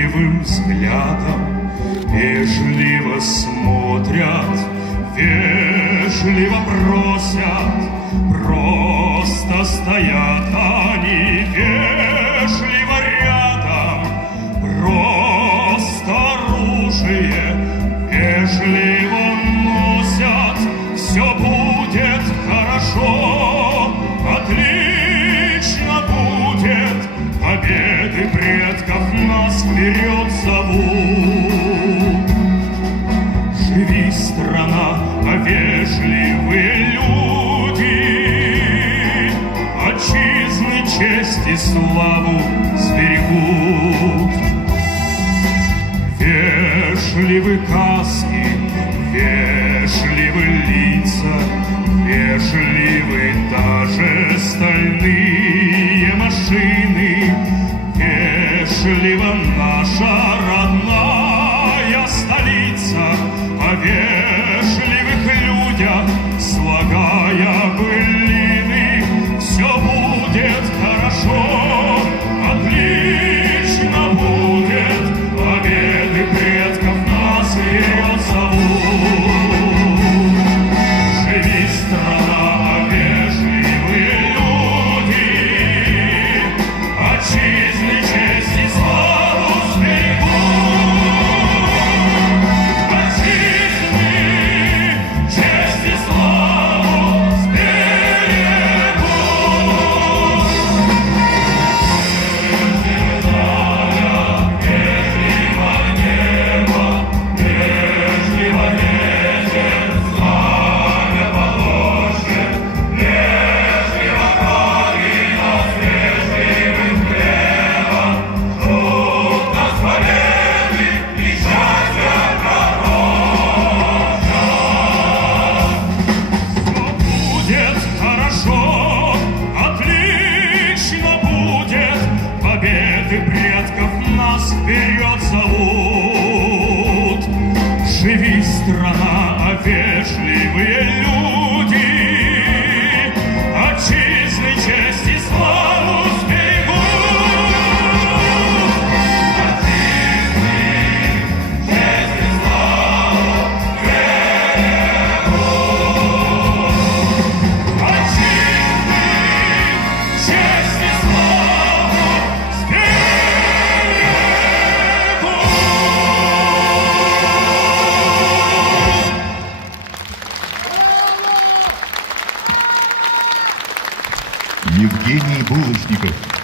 пытливым взглядом Вежливо смотрят, вежливо просят Просто стоят. Живи, страна, а вежливые люди Отчизны честь и славу сберегут. Вежливы каски, вежливы лица, вежливы Again. Евгений Булочников.